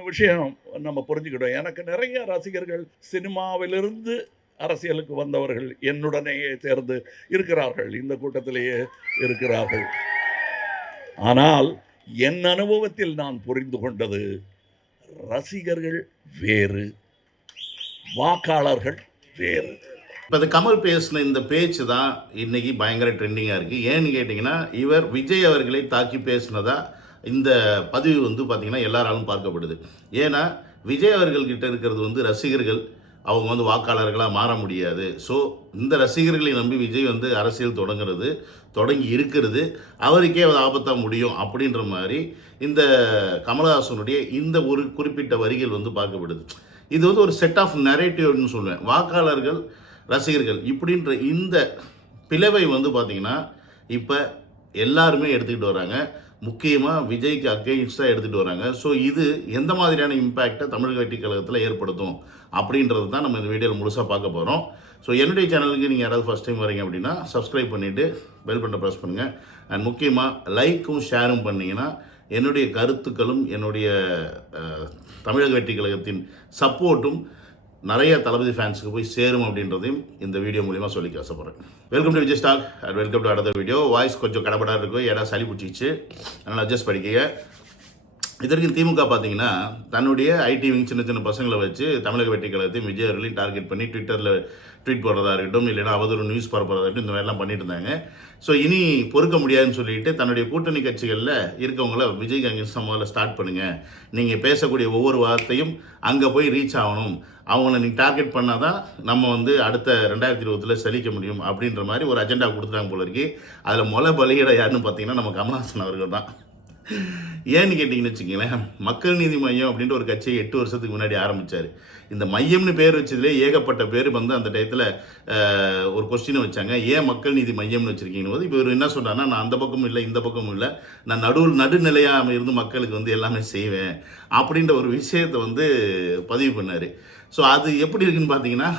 இன்னொன்று விஷயம் நம்ம புரிஞ்சுக்கிட்டோம். எனக்கு நிறைய ரசிகர்கள் சினிமாவிலிருந்து அரசியலுக்கு வந்தவர்கள் என்னுடனேயே சேர்ந்து இருக்கிறார்கள், இந்த கூட்டத்திலேயே இருக்கிறார்கள். ஆனால் என் அனுபவத்தில் நான் புரிந்து கொண்டது, ரசிகர்கள் வேறு, வாக்காளர்கள் வேறு. இப்போ இந்த கமல் பேசின இந்த பேச்சு தான் இன்னைக்கு பயங்கர ட்ரெண்டிங்காக இருக்குது. ஏன்னு கேட்டிங்கன்னா, இவர் விஜய் அவர்களை தாக்கி பேசினதா இந்த பதிவு வந்து பார்த்திங்கன்னா எல்லாராலும் பார்க்கப்படுது. ஏன்னா விஜய் அவர்கள்கிட்ட இருக்கிறது வந்து ரசிகர்கள், அவங்க வந்து வாக்காளர்களாக மாற முடியாது. ஸோ இந்த ரசிகர்களை நம்பி விஜய் வந்து அரசியல் தொடங்கி இருக்கிறது அவருக்கே ஆபத்தாக முடியும் அப்படின்ற மாதிரி இந்த கமலஹாசனுடைய இந்த ஒரு குறிப்பிட்ட வரிகள் வந்து பார்க்கப்படுது. இது வந்து ஒரு செட் ஆஃப் நரேட்டிவ்னு சொல்லுவேன். வாக்காளர்கள் ரசிகர்கள் இப்படின்ற இந்த பிளவை வந்து பார்த்திங்கன்னா இப்போ எல்லாருமே எடுத்துக்கிட்டு வராங்க. முக்கியமாக விஜய்க்கு அகெயின்ஸ்டாக எடுத்துகிட்டு வராங்க. ஸோ இது எந்த மாதிரியான இம்பேக்டை தமிழக வெற்றி கழகத்தில் ஏற்படுத்தும் அப்படின்றது தான் நம்ம இந்த வீடியோவில் முழுசாக பார்க்க போகிறோம். ஸோ என்னுடைய சேனலுக்கு நீங்கள் யாராவது ஃபஸ்ட் டைம் வரீங்க அப்படின்னா சப்ஸ்கிரைப் பண்ணிவிட்டு பெல் பட்டனை ப்ரெஸ் பண்ணுங்கள். அண்ட் முக்கியமாக லைக்கும் ஷேரும் பண்ணிங்கன்னா என்னுடைய கருத்துக்களும் என்னுடைய தமிழக வெற்றி கழகத்தின் சப்போர்ட்டும் நிறைய தளபதி ஃபேன்ஸுக்கு போய் சேரும் அப்படின்றதையும் இந்த வீடியோ மூலிமா சொல்லிக்க ஆசைப்படுறேன். Welcome to Vijay stock and welcome to அடுத்த வீடியோ. வாய்ஸ் கொஞ்சம் கடப்படாக இருக்கும், ஏதாவது சளி பிடிச்சிச்சு, அதனால் அட்ஜஸ்ட் பண்ணிக்க. இதற்கு திமுக பார்த்தீங்கன்னா தன்னுடைய ஐடி விங் சின்ன சின்ன பசங்களை வச்சு தமிழக வெற்றி கழகத்தையும் விஜய் அவர்களையும் டார்கெட் பண்ணி ட்விட்டரில் ட்வீட் போடுறதா இருக்கட்டும், இல்லைன்னா அவதூறு நியூஸ் பரப்புறதா இருக்கட்டும், இந்த மாதிரிலாம் பண்ணிட்டு இருந்தாங்க. ஸோ இனி பொறுக்க முடியாதுன்னு சொல்லிட்டு தன்னுடைய கூட்டணி கட்சிகளில் இருக்கவங்கள விஜய்க்கு அங்கே முதல்ல ஸ்டார்ட் பண்ணுங்கள், நீங்கள் பேசக்கூடிய ஒவ்வொரு வார்த்தையும் அங்கே போய் ரீச் ஆகணும், அவங்கள நீங்கள் டார்கெட் பண்ணால் தான் நம்ம வந்து அடுத்த 2020 செழிக்க முடியும் அப்படின்ற மாதிரி ஒரு அஜெண்டா கொடுத்துட்டாங்க போல இருக்கு. அதில் பலியிட யாருன்னு பார்த்தீங்கன்னா நம்ம கமலஹாசன் அவர்கள் தான். ஏன்னு கேட்டிங்கன்னு வச்சுக்கங்களேன், மக்கள் நீதி மையம் அப்படின்ற ஒரு கட்சியை 8 வருஷத்துக்கு முன்னாடி ஆரம்பித்தார். இந்த மையம்னு பேர் வச்சதுலேயே ஏகப்பட்ட பேர் வந்து அந்த டயத்தில் ஒரு கொஸ்டினை வச்சாங்க, ஏன் மக்கள் நீதி மையம்னு வச்சுருக்கீங்கன்னு போது இப்போ இவர் என்ன சொல்கிறாருன்னா, நான் அந்த பக்கமும் இல்லை இந்த பக்கமும் இல்லை, நான் நடுநிலையாக இருந்து மக்களுக்கு வந்து எல்லாமே செய்வேன் அப்படின்ற ஒரு விஷயத்தை வந்து பதிவு பண்ணார். ஸோ அது எப்படி இருக்குன்னு பார்த்தீங்கன்னா,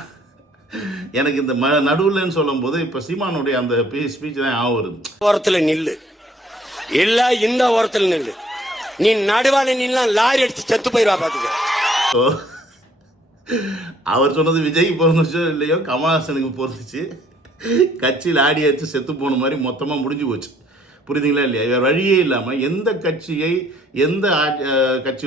எனக்கு இந்த நடுவில்னு சொல்லும் போது இப்போ சீமானுடைய அந்த ஸ்பீச் தான் ஆகும் வருது. ஓரத்தில் நில்லு, எல்லா இந்த ஓரத்தில் நில்லு, நீ நடுவான நில்லாம் லாரி அடிச்சு செத்து போயிருவா பாத்துக்க. அவர் சொன்னது விஜய்க்கு பொருந்துச்சோ இல்லையோ கமலஹாசனுக்கு பொருந்துச்சு. கட்சியில் ஆடி அடிச்சு செத்து போன மாதிரி மொத்தமாக முடிஞ்சு போச்சு. புரியுதுங்களா இல்லையா? இவர் வழியே இல்லாமல் எந்த கட்சி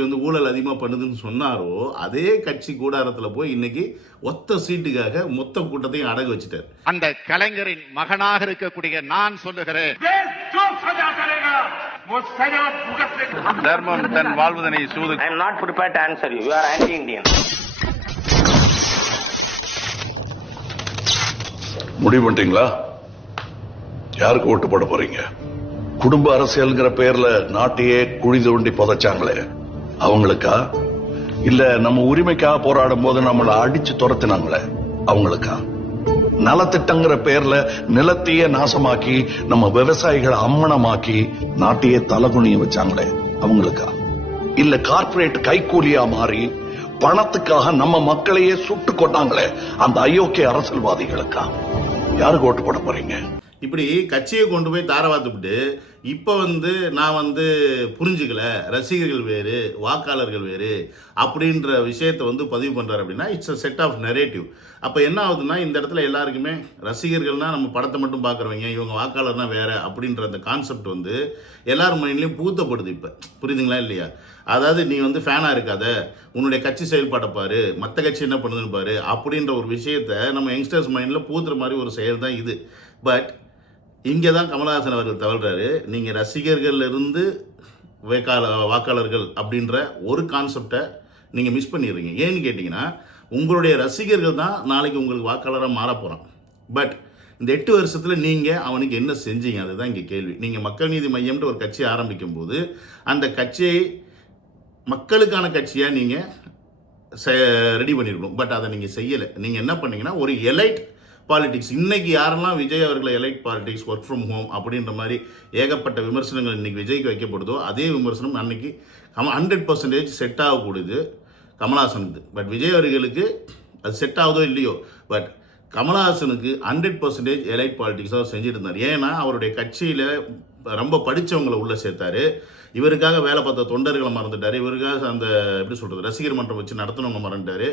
வந்து ஊழல் அதிகமாக பண்ணுதுன்னு சொன்னாரோ அதே கட்சி கூடாரத்தில் போய் இன்னைக்கு ஒத்த சீட்டுக்காக மொத்த கூட்டத்தையும் அடகு வச்சுட்டார். அந்த கலைஞரின் மகனாக இருக்கக்கூடிய நான் சொல்லுகிறேன், தர்மம் தன் வாழ்வதனை சூது. I am not prepared to answer you. You are anti-Indian. முடிவு பண்ணிட்டீங்களா? யாருக்கு ஓட்டு போட போறீங்க? குடும்ப அரசியல்ங்கிற பேர்ல நாட்டையே குழி தோண்டி புதைச்சாங்களே அவங்களுக்கா, இல்ல நம்ம உரிமைக்காக போராடும் போது நம்மளை அடிச்சு துரத்தினாங்களே அவங்களுக்கா? நலத்திட்டங்கிற பேர்ல நிலத்தையே நாசமாக்கி நம்ம விவசாயிகளை அம்மனமாக்கி நாட்டையே தலகுனிய வச்சாங்களே அவங்களுக்கா? இல்ல கார்ப்பரேட் கைக்கூலியா மாறி பணத்துக்காக நம்ம மக்களையே சுட்டு கொண்டாங்களே அந்த அயோக்கிய அரசியல்வாதிகளுக்கா? யாருக்கு ஓட்டு போட போறீங்க? இப்படி கட்சியை கொண்டு போய் தாரவாத்துவிட்டு இப்போ வந்து நான் வந்து புரிஞ்சுக்கல, ரசிகர்கள் வேறு வாக்காளர்கள் வேறு அப்படின்ற விஷயத்தை வந்து பதிவு பண்ணுறாரு அப்படின்னா it's a set of narrative. அப்போ என்ன ஆகுதுன்னா, இந்த இடத்துல எல்லாருக்குமே ரசிகர்கள்னால் நம்ம படத்தை மட்டும் பார்க்குறவங்க, இவங்க வாக்காளர்னால் வேறு அப்படின்ற அந்த கான்செப்ட் வந்து எல்லார் மைண்ட்லேயும் பூத்தப்படுது. இப்போ புரியுதுங்களா இல்லையா? அதாவது நீ வந்து ஃபேனாக இருக்காத, உன்னுடைய கட்சி செயல்பாட்டை பாரு, மற்ற கட்சி என்ன பண்ணுதுன்னு பாரு அப்படின்ற ஒரு விஷயத்தை நம்ம யங்ஸ்டர்ஸ் மைண்டில் பூத்துற மாதிரி ஒரு செயல் தான் இது. பட் இங்கே தான் கமலஹாசன் அவர்கள் தவறுறாரு. நீங்கள் ரசிகர்களிலிருந்து வாக்காளர்கள் அப்படின்ற ஒரு கான்செப்டை நீங்கள் மிஸ் பண்ணிடுறீங்க. ஏன்னு கேட்டிங்கன்னா, உங்களுடைய ரசிகர்கள் தான் நாளைக்கு உங்களுக்கு வாக்காளராக மாற போகிறான். பட் இந்த 8 வருஷத்தில் நீங்கள் அவனுக்கு என்ன செஞ்சீங்க? அதுதான் இங்கே கேள்வி. நீங்கள் மக்கள் நீதி மையம்ன்ற ஒரு கட்சி ஆரம்பிக்கும் போது அந்த கட்சியை மக்களுக்கான கட்சியாக நீங்கள் ரெடி பண்ணியிருக்கணும். பட் அதை நீங்கள் செய்யலை. நீங்கள் என்ன பண்ணீங்கன்னா, ஒரு எலைட் பாலிடிக்ஸ், இன்னைக்கு யாரெல்லாம் விஜய் அவர்களை elite politics, work from home அப்படின்ற மாதிரி ஏகப்பட்ட விமர்சனங்கள் இன்னைக்கு விஜய்க்கு வைக்கப்படுதோ அதே விமர்சனம் அன்னைக்கு 100% செட் ஆகக்கூடியது கமலஹாசனுக்கு. பட் விஜய் அவர்களுக்கு அது செட் ஆகுதோ இல்லையோ, பட் கமலஹாசனுக்கு 100% எலைட் பாலிடிக்ஸாக செஞ்சுட்டு இருந்தார். ஏன்னா அவருடைய கட்சியில் ரொம்ப படித்தவங்களை உள்ளே சேர்த்தாரு. இவருக்காக வேலை பார்த்த தொண்டர்களை மறந்துட்டார், இவருக்காக அந்த எப்படி சொல்கிறது ரசிகர் மன்றம் வச்சு நடத்தணும்னு மறந்துட்டார்.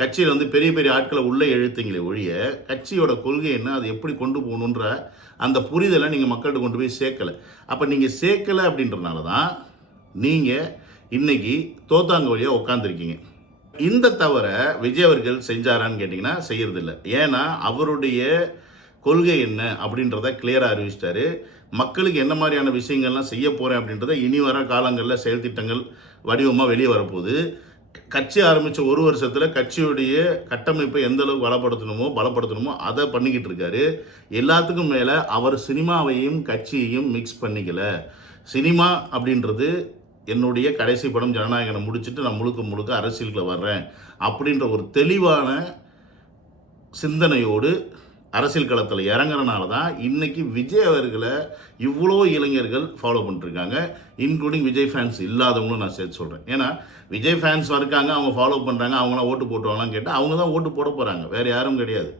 கட்சியில் வந்து பெரிய பெரிய ஆட்களை உள்ளே எழுத்தீங்களே ஒழிய கட்சியோட கொள்கை என்ன, அது எப்படி கொண்டு போகணுன்ற அந்த புரிதலை நீங்கள் மக்கள்கிட்ட கொண்டு போய் சேர்க்கலை. அப்போ நீங்கள் சேர்க்கலை அப்படின்றனால தான் நீங்கள் இன்றைக்கி தோத்தாங்க வழியாக உட்காந்துருக்கீங்க. இந்த தவிர விஜய் அவர்கள் செஞ்சாரான்னு கேட்டிங்கன்னா செய்யறதில்லை. ஏன்னா அவருடைய கொள்கை என்ன அப்படின்றத கிளியராக அறிவிச்சிட்டாரு. மக்களுக்கு என்ன மாதிரியான விஷயங்கள்லாம் செய்ய போகிறேன் அப்படின்றத இனி வர காலங்களில் செயல் திட்டங்கள் வடிவமாக வெளியே வரப்போகுது. கட்சி ஆரம்பித்த ஒரு வருஷத்தில் கட்சியுடைய கட்டமைப்பை எந்த அளவுக்கு பலப்படுத்தணுமோ அதை பண்ணிக்கிட்டு இருக்காரு. எல்லாத்துக்கும் மேலே அவர் சினிமாவையும் கட்சியையும் மிக்ஸ் பண்ணிக்கல. சினிமா அப்படின்றது என்னுடைய கடைசி படம் ஜனநாயகனை முடிச்சுட்டு நான் முழுக்க அரசியலுக்குள்ள வர்றேன் அப்படின்ற ஒரு தெளிவான சிந்தனையோடு அரசியல் களத்தில் இறங்குறனால தான் இன்றைக்கி விஜய் அவர்களை இவ்வளோ இளைஞர்கள் ஃபாலோ பண்ணிட்டுருக்காங்க. இன்க்ளூடிங் விஜய் ஃபேன்ஸ் இல்லாதவங்களும் நான் சேர்த்து சொல்கிறேன். ஏன்னா விஜய் ஃபேன்ஸ் இருக்காங்க, அவங்க ஃபாலோ பண்ணுறாங்க, அவங்களாம் ஓட்டு போட்டுவாங்களான்னு கேட்டால் அவங்க தான் ஓட்டு போட போகிறாங்க, வேறு யாரும் கிடையாது.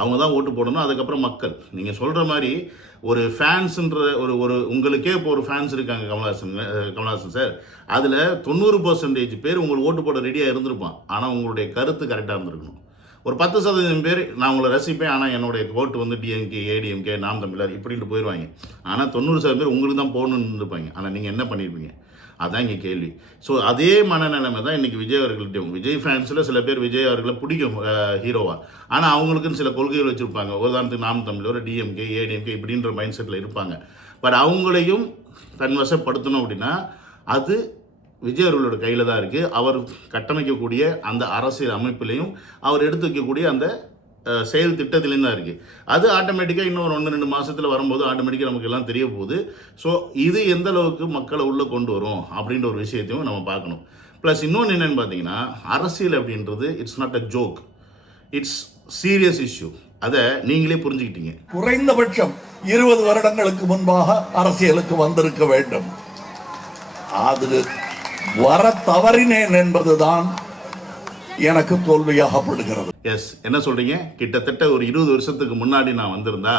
அவங்க தான் ஓட்டு போடணும். அதுக்கப்புறம் மக்கள் நீங்கள் சொல்கிற மாதிரி ஒரு ஃபேன்ஸுன்ற ஒரு உங்களுக்கே இப்போ ஒரு ஃபேன்ஸ் இருக்காங்க கமல்ஹாசன் சார், அதில் 90% பேர் உங்களுக்கு ஓட்டு போட ரெடியாக இருந்திருப்பான். ஆனால் உங்களுடைய கருத்து கரெக்டாக இருந்திருக்கணும். ஒரு 10% பேர் நான் உங்களை ரசிப்பேன், ஆனால் என்னுடைய ஓட்டு வந்து டிஎம்கே, ஏடிஎம்கே, நாம் தமிழர் இப்படின்ட்டு போயிடுவாங்க. ஆனால் 90% பேர் உங்களுக்கு தான் போகணுன்னு இருப்பாங்க. ஆனால் நீங்கள் என்ன பண்ணியிருப்பீங்க? அதான் இங்கே கேள்வி. ஸோ அதே மனநிலைமை தான் இன்றைக்கி விஜய் அவர்கள்ட்டையும். விஜய் ஃபேன்ஸில் சில பேர் விஜய் அவர்களை பிடிக்கும் ஹீரோவாக, ஆனால் அவங்களுக்குன்னு சில கொள்கைகள் வச்சுருப்பாங்க. உதாரணத்துக்கு நாம் தமிழர், டிஎம்கே, ஏடிஎம்கே இப்படின்ற மைண்ட் செட்டில் இருப்பாங்க. பட் அவங்களையும் தன்வசப்படுத்தணும் அப்படின்னா அது விஜய் அவர்களோட கையில் தான் இருக்குது. அவர் கட்டமைக்கக்கூடிய அந்த அரசியல் அமைப்பிலையும் அவர் எடுத்து வைக்கக்கூடிய அந்த செயல் திட்டத்திலேயும் தான் இருக்குது. அது ஆட்டோமேட்டிக்காக இன்னும் 1-2 மாதத்தில் வரும்போது ஆட்டோமேட்டிக்காக நமக்கு எல்லாம் தெரிய போகுது. ஸோ இது எந்த அளவுக்கு மக்களை உள்ளே கொண்டு வரும் அப்படின்ற ஒரு விஷயத்தையும் நம்ம பார்க்கணும். ப்ளஸ் இன்னொன்று என்னென்னு பார்த்தீங்கன்னா, அரசியல் அப்படின்றது it's not a joke, it's serious issue. அதை நீங்களே புரிஞ்சுக்கிட்டீங்க. குறைந்தபட்சம் 20 வருடங்களுக்கு முன்பாக அரசியலுக்கு வந்திருக்க வேண்டும். அது வர தவறினேன் என்பதுதான் எனக்கு தோல்வியாகப்படுகிறது. எஸ், என்ன சொல்றீங்க? கிட்டத்தட்ட ஒரு 20 வருஷத்துக்கு முன்னாடி நான் வந்திருந்தா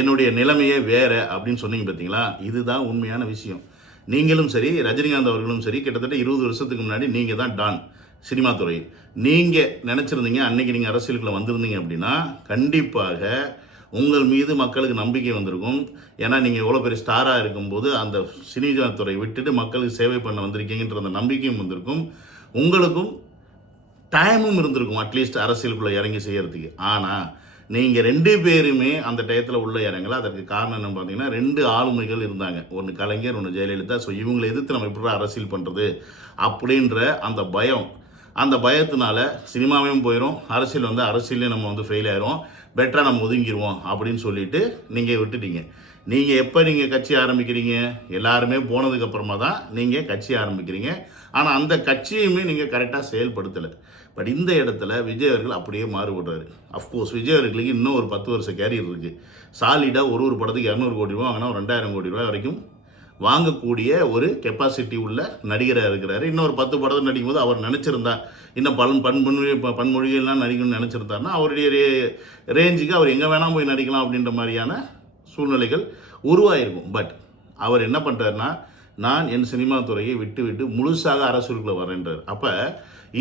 என்னுடைய நிலைமையே வேற அப்படின்னு சொன்னீங்க பார்த்தீங்களா? இதுதான் உண்மையான விஷயம். நீங்களும் சரி, ரஜினிகாந்த் அவர்களும் சரி, கிட்டத்தட்ட 20 வருஷத்துக்கு முன்னாடி நீங்கள் தான் டான் சினிமா துறையில். நீங்கள் நினச்சிருந்தீங்க அன்னைக்கு நீங்கள் அரசியலுக்குள்ள வந்திருந்தீங்க அப்படின்னா கண்டிப்பாக உங்கள் மீது மக்களுக்கு நம்பிக்கை வந்திருக்கும். ஏன்னா நீங்கள் எவ்வளோ பெரிய ஸ்டாராக இருக்கும்போது அந்த சினிமா துறையை விட்டுட்டு மக்களுக்கு சேவை பண்ண வந்திருக்கீங்கன்ற அந்த நம்பிக்கையும் வந்திருக்கும். உங்களுக்கும் டைமும் இருந்திருக்கும் அட்லீஸ்ட் அரசியலுக்குள்ளே இறங்கி செய்கிறதுக்கு. ஆனால் நீங்கள் 2 பேருமே அந்த டயத்தில் உள்ளே இறங்கல. அதற்கு காரணம் என்ன பார்த்தீங்கன்னா, 2 ஆளுமைகள் இருந்தாங்க. ஒன்று கலைஞர், ஒன்று ஜெயலலிதா. ஸோ இவங்களை எதிர்த்து நம்ம எப்படி அரசியல் பண்ணுறது அப்படின்ற அந்த பயம், அந்த பயத்தினால சினிமாவையும் போயிடும், அரசியல் வந்து அரசியலையும் நம்ம வந்து ஃபெயில் ஆயிரும், பெட்டராக நம்ம ஒதுங்கிடுவோம் அப்படின்னு சொல்லிட்டு நீங்கள் விட்டுட்டீங்க. நீங்கள் எப்போ நீங்கள் கட்சி ஆரம்பிக்கிறீங்க? எல்லாருமே போனதுக்கப்புறமா தான் நீங்கள் கட்சி ஆரம்பிக்கிறீங்க. ஆனால் அந்த கட்சியுமே நீங்கள் கரெக்டாக செயல்படுத்தலை. பட் இந்த இடத்துல விஜய் அவர்கள் அப்படியே மாறுபடுறாரு. அஃப்கோர்ஸ் விஜய் அவர்களுக்கு இன்னும் ஒரு 10 வருஷ கேரியர் இருக்குது. சாலிடாக ஒரு படத்துக்கு 200 கோடி ரூபா வாங்கினா 2000 கோடி ரூபாய் வரைக்கும் வாங்கக்கூடிய ஒரு கெப்பாசிட்டி உள்ள நடிகராக இருக்கிறாரு. இன்னொரு 10 படத்தில் நடிக்கும்போது அவர் நினச்சிருந்தா இன்னும் பன்மொழிகள்லாம் நடிக்கணும்னு நினச்சிருந்தாருன்னா அவருடைய ரேஞ்சுக்கு அவர் எங்கே வேணால் போய் நடிக்கலாம் அப்படின்ற மாதிரியான சூழ்நிலைகள் உருவாயிருக்கும். பட் அவர் என்ன பண்ணுறாருன்னா, நான் என் சினிமா துறையை விட்டு முழுசாக அரசியலுக்குள்ளே வரேன்றார். அப்போ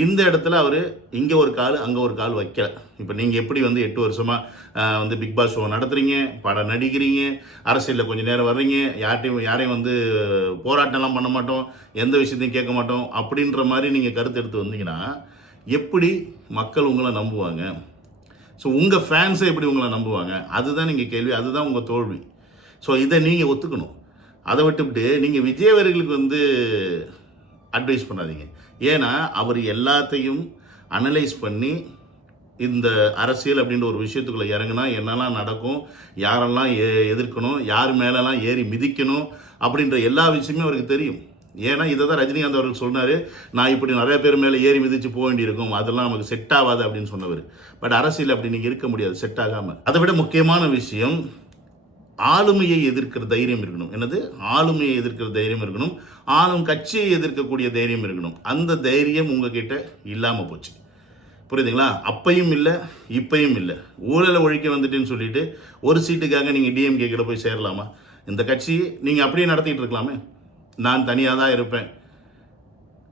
இந்த இடத்துல அவர் இங்கே ஒரு கால் அங்கே ஒரு கால் வைக்கல. இப்போ நீங்கள் எப்படி வந்து 8 வருஷமாக வந்து பிக் பாஸ் ஷோ நடத்துகிறீங்க, படம் நடிக்கிறீங்க, அரசியலில் கொஞ்சம் நேரம் வர்றீங்க, யாரையும் வந்து போராட்டம்லாம் பண்ண மாட்டோம், எந்த விஷயத்தையும் கேட்க மாட்டோம் அப்படின்ற மாதிரி நீங்கள் கருத்து எடுத்து வந்தீங்கன்னா எப்படி மக்கள் உங்களை நம்புவாங்க? ஸோ உங்கள் ஃபேன்ஸை எப்படி உங்களை நம்புவாங்க? அதுதான் நீங்கள் கேள்வி, அதுதான் உங்கள் தோல்வி. ஸோ இதை நீங்கள் ஒத்துக்கணும். அதை விட்டுவிட்டு நீங்கள் விஜய் அவர்களுக்கு வந்து அட்வைஸ் பண்ணாதீங்க. ஏன்னா அவர் எல்லாத்தையும் அனலைஸ் பண்ணி இந்த அரசியல் அப்படின்ற ஒரு விஷயத்துக்குள்ளே இறங்கினா என்னெல்லாம் நடக்கும், யாரெல்லாம் எதிர்க்கணும், யார் மேலெல்லாம் ஏறி மிதிக்கணும் அப்படின்ற எல்லா விஷயமே அவருக்கு தெரியும். ஏன்னா இதை தான் ரஜினிகாந்த் அவர்கள் சொன்னார், நான் இப்படி நிறைய பேர் மேலே ஏறி மிதித்து போக வேண்டியிருக்கும், அதெல்லாம் நமக்கு செட் ஆகாது அப்படின்னு சொன்னவர். பட் அரசியல் அப்படி நீங்கள் இருக்க முடியாது செட் ஆகாமல். அதை விட முக்கியமான விஷயம், ஆளுமையை எதிர்க்கிற தைரியம் இருக்கணும். என்னது? ஆளுமையை எதிர்க்கிற தைரியம் இருக்கணும், ஆளும் கட்சியை எதிர்க்கக்கூடிய தைரியம் இருக்கணும். அந்த தைரியம் உங்ககிட்ட இல்லாமல் போச்சு. புரியுதுங்களா? அப்பையும் இல்லை இப்பையும் இல்லை. ஊழலை ஒழிக்க வந்துட்டுன்னு சொல்லிட்டு ஒரு சீட்டுக்காக நீங்கள் டிஎம்கே கிட்ட போய் சேரலாமா? இந்த கட்சி நீங்கள் அப்படியே நடத்திட்டு இருக்கலாமே. நான் தனியாக தான் இருப்பேன்,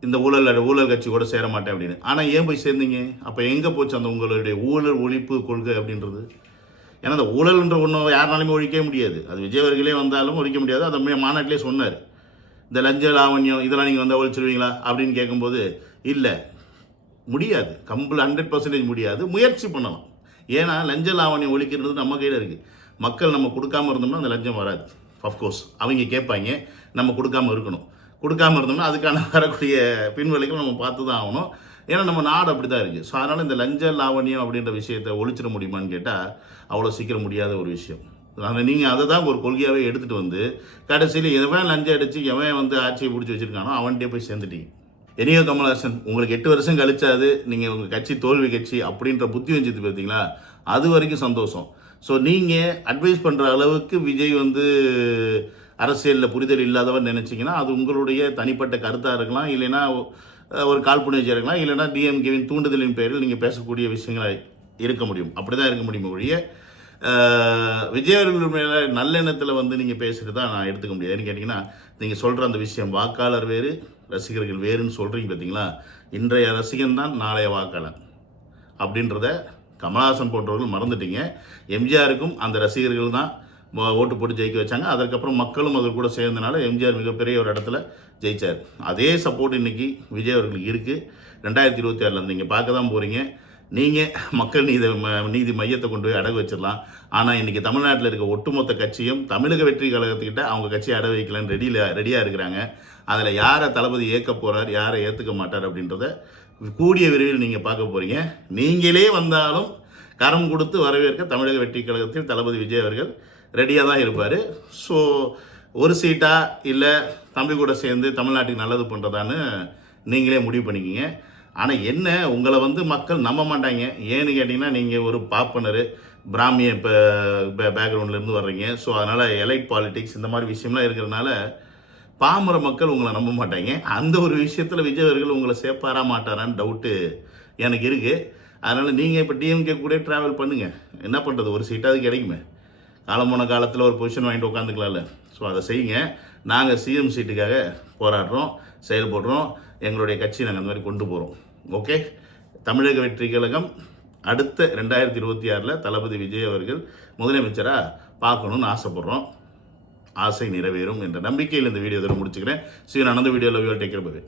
இந்த ஊழல் கட்சி கூட சேர மாட்டேன் அப்படின்னு. ஆனால் ஏன் போய் சேர்ந்தீங்க? அப்போ எங்கே போச்சு அந்த உங்களுடைய ஊழல் ஒழிப்பு கொள்கை அப்படின்றது? ஏன்னா அந்த ஊழல்ன்ற ஒன்றும் யாருனாலுமே ஒழிக்கவே முடியாது. அது விஜய் அவர்களே வந்தாலும் ஒழிக்க முடியாது. அதை மாநாட்டிலே சொன்னார். இந்த லஞ்ச லாவண்யம் இதெல்லாம் நீங்கள் வந்தால் ஒழிச்சிருவீங்களா அப்படின்னு கேட்கும்போது இல்லை, முடியாது, 100% முடியாது, முயற்சி பண்ணலாம். ஏன்னா லஞ்ச லாவண்யம் ஒழிக்கிறது நம்ம கையில் இருக்குது. மக்கள் நம்ம கொடுக்காமல் இருந்தோம்னா அந்த லஞ்சம் வராது. அஃப்கோர்ஸ் அவங்க கேட்பாங்க, நம்ம கொடுக்காமல் இருக்கணும். கொடுக்காமல் இருந்தோம்னா அதுக்கான வரக்கூடிய பின்விளைகள் நம்ம பார்த்து தான் ஆகணும். ஏன்னா நம்ம நாடு அப்படி தான் இருக்குது. ஸோ அதனால் இந்த லஞ்ச லாவண்யம் அப்படின்ற விஷயத்தை ஒழிச்சிட முடியுமான்னு கேட்டால் அவ்வளோ சீக்கிரம் முடியாத ஒரு விஷயம். அதனால் நீங்கள் அதை தான் ஒரு கொள்கையாகவே எடுத்துகிட்டு வந்து கடைசியில் எவன் லஞ்சம் அடித்து எவன் வந்து ஆட்சியை பிடிச்சி வச்சுருக்கானோ அவன்கிட்டே போய் சேர்ந்துட்டீங்க. எனியோ கமல்ஹாசன், உங்களுக்கு 8 வருஷம் கழிச்சாது நீங்கள் உங்கள் கட்சி தோல்வி கட்சி அப்படின்ற புத்தி வஞ்சது பார்த்தீங்களா, அது வரைக்கும் சந்தோஷம். ஸோ நீங்கள் அட்வைஸ் பண்ணுற அளவுக்கு விஜய் வந்து அரசியலில் புரிதல் இல்லாதவர் நினச்சிங்கன்னா அது உங்களுடைய தனிப்பட்ட கருத்தாக இருக்கலாம், இல்லைன்னா ஒரு காழ்ப்புணர்ச்சியாக இருக்கலாம், இல்லைன்னா டிஎம்கேவின் தூண்டுதலின் பேரில் நீங்கள் பேசக்கூடிய விஷயங்களாக இருக்க முடியும். அப்படி தான் இருக்க முடியும் ஒழிய விஜய் அவர்கள் மேலே நல்லெண்ணத்தில் வந்து நீங்கள் பேசுகிறது தான் நான் எடுத்துக்க முடியாது. ஏன்னு கேட்டிங்கன்னா நீங்கள் சொல்கிற அந்த விஷயம் வாக்காளர் வேறு ரசிகர்கள் வேறுன்னு சொல்கிறீங்க பார்த்தீங்களா, இன்றைய ரசிகன் தான் நாளைய வாக்காளர் அப்படின்றத கமல்ஹாசன் போன்றவர்கள் மறந்துட்டீங்க. எம்ஜிஆருக்கும் அந்த ரசிகர்கள் தான் ஓட்டு போட்டு ஜெயிக்க வச்சாங்க. அதற்கப்புறம் மக்களும் அது கூட சேர்ந்தனால எம்ஜிஆர் மிகப்பெரிய ஒரு இடத்துல ஜெயித்தார். அதே சப்போர்ட் இன்றைக்கி விஜய் அவர்களுக்கு இருக்குது. 2026 நீங்கள் பார்க்க தான் போகிறீங்க. நீங்கள் மக்கள் நீதி மையத்தை கொண்டு போய் அடகு வச்சிடலாம். ஆனால் இன்றைக்கி தமிழ்நாட்டில் இருக்க ஒட்டுமொத்த கட்சியும் தமிழக வெற்றி கழகத்துக்கிட்ட அவங்க கட்சியை அடகு வைக்கலான்னு ரெடியாக இருக்கிறாங்க. அதில் யாரை தளபதி ஏற்க போகிறார், யாரை ஏற்றுக்க மாட்டார் அப்படின்றத கூடிய விரைவில் நீங்கள் பார்க்க போகிறீங்க. நீங்களே வந்தாலும் கரம் கொடுத்து வரவேற்க தமிழக வெற்றி கழகத்தில் தளபதி விஜய் அவர்கள் ரெடியாக தான் இருப்பார். ஸோ ஒரு சீட்டா இல்லை தம்பி கூட சேர்ந்து தமிழ்நாட்டுக்கு நல்லது பண்ணுறதான்னு நீங்களே முடிவு பண்ணிக்கிங்க. ஆனால் என்ன, உங்களை வந்து மக்கள் நம்ப மாட்டாங்க. ஏன்னு கேட்டிங்கன்னா நீங்கள் ஒரு பாப்பனர் பிராமிய இப்போ பேக்ரவுண்ட்லேருந்து வர்றீங்க. ஸோ அதனால் எலைட் பாலிடிக்ஸ் இந்த மாதிரி விஷயம்லாம் இருக்கிறதுனால பாமர மக்கள் உங்களை நம்ப மாட்டாங்க. அந்த ஒரு விஷயத்தில் விஜய் அவர்கள் உங்களை சேர்ப்பாரா மாட்டாரான்னு டவுட்டு எனக்கு இருக்குது. அதனால் நீங்கள் இப்போ டிஎம்கே கூட ட்ராவல் பண்ணுங்கள். என்ன பண்ணுறது, ஒரு சீட்டாவது கிடைக்குமே. காலம் போன காலத்தில் ஒரு பொசிஷன் வாங்கிட்டு உட்காந்துக்கலாம்ல. ஸோ அதை செய்யுங்க. நாங்கள் சிஎம் சீட்டுக்காக போராடுறோம், செயல்படுறோம். எங்களுடைய கட்சி நாங்கள் அந்த மாதிரி கொண்டு போகிறோம். ஓகே, தமிழக வெற்றி கழகம் அடுத்த 2026 தளபதி விஜய் அவர்கள் முதலமைச்சராக பார்க்கணுன்னு ஆசைப்படுறோம். ஆசை நிறைவேறும் என்ற நம்பிக்கையில் இந்த வீடியோ இதோட முடிச்சுக்கிறேன். சீன் அனந்த வீடியோவில் டேக் கேர்.